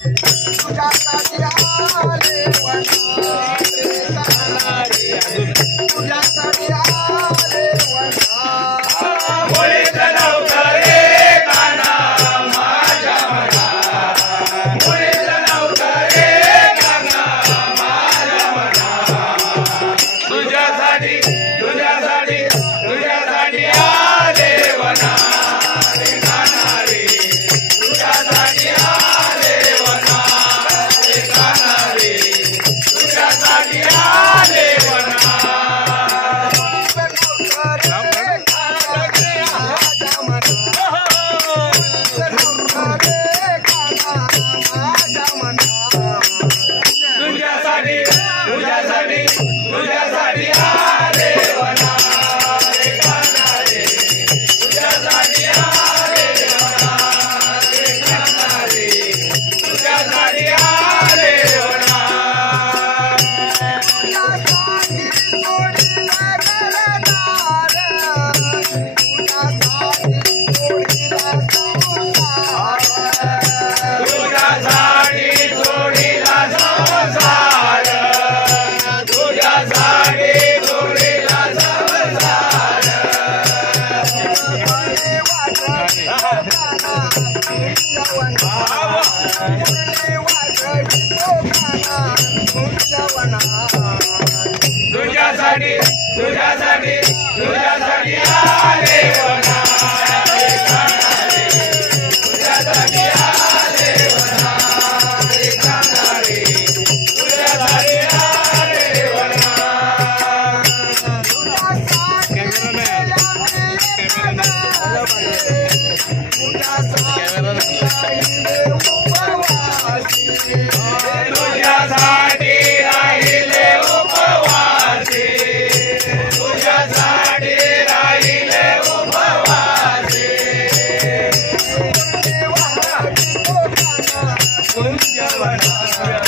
तुझ्यासाठी आले वना तुझ्यासाठी आले वना होळीत नव्हतं रे काना माझ्या मना होळीत नव्हतं रे काना माझ्या मना तुझ्यासाठी तुझ्यासाठी तुझ्यासाठी आले वना रे काना रे तुझ्यासाठी आले वना रे काना रे तुझ्यासाठी आले वना तुझ्यासाठी तुझ्यासाठी तुझ्यासाठी आले वना रे काना रे तुझ्यासाठी आले वना रे काना रे तुझ्यासाठी आले वना तुझ्यासाठी जोडीला संसार तुझ्यासाठी जोडीला संसार तुझ्यासाठी तुझ्यासाठी तुझ्यासाठी आले वना रे काना रे तुझ्यासाठी आले वना रे काना रे तुझ्यासाठी आले वना तुझ्यासाठी राहिले उपवासी तुझ्यासाठी राहिले उपवासी तुझ्या वना